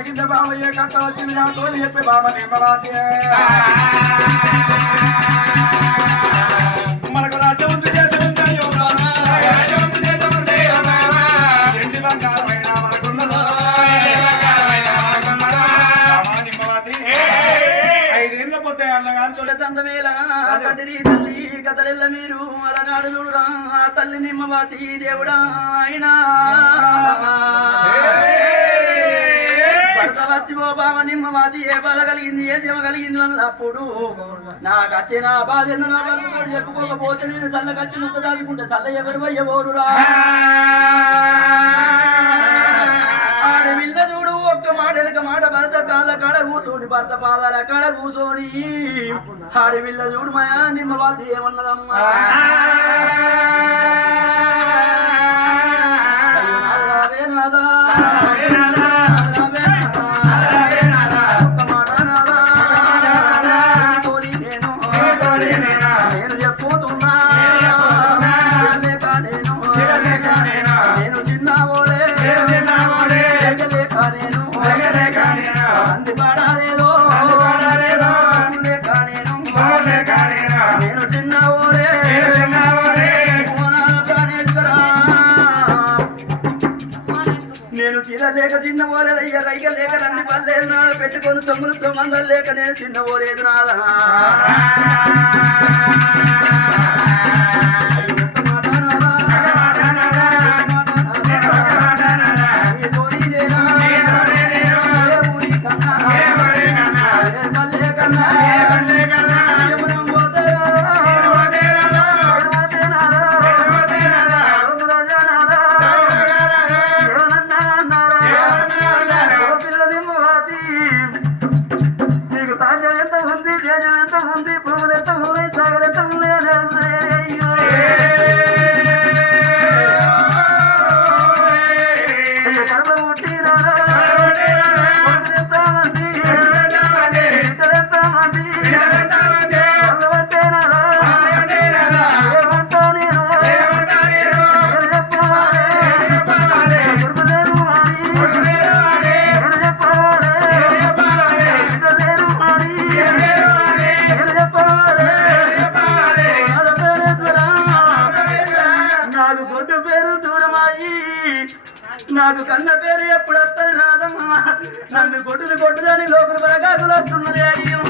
జరిగింది బాబయ్య కట్ట వచ్చింది నాతో చెప్పి బాబ నిమ్మవాది మనకు రాజ్యం ఉంది దేశం ఉంది ఎండి బంగారమైన మనకున్నదో. ఐదేళ్ళ పొద్దు అన్నగారితో తందమేలా కటిరి తల్లి కథలెల్ల మీరు. అలనాడు చూడరా తల్లి నిమ్మవాతి దేవుడా అయినా బావ నిమ్మవాతి ఏ బాధ కలిగింది ఏ జమ కలిగింది అన్నప్పుడు నాకు వచ్చిన బాధ ఎన్నో నా భర్తతో చెప్పుకోకపోతే నేను చల్లకచ్చి ముద్ద దాచుకుంటే చల్ల ఎవరు అయ్యబోరురా ఆడవిల్ల చూడు ఒక్క మాట వెనక మాట భర్త కాళ్ళ కాడ కూర్చోని భర్త పాదాల కాడ కూర్చొని. ఆడవిల్ల చూడు మాయా నిమ్మ వాళ్ళు ఏమన్నదమ్మా? నాదా, లేక చిన్న పోలేదు రైక లేక రండి పర్లేదు నాడ పెట్టుకొని సొమ్ములతో మందలు లేక నేను చిన్న పోలేదు నాదా సాధ్యం ఎంత ఉంది తేజం ఎంత ఉంది పురుగులు ఉన్నాయి సాగలు దూరమాయి నాకు కన్న పేరు ఎప్పుడు వస్తాయి నాదమ్మా నన్ను గొడ్డుని గొడ్డుదని లోపల బరగాకులు వస్తున్నది అయ్యో.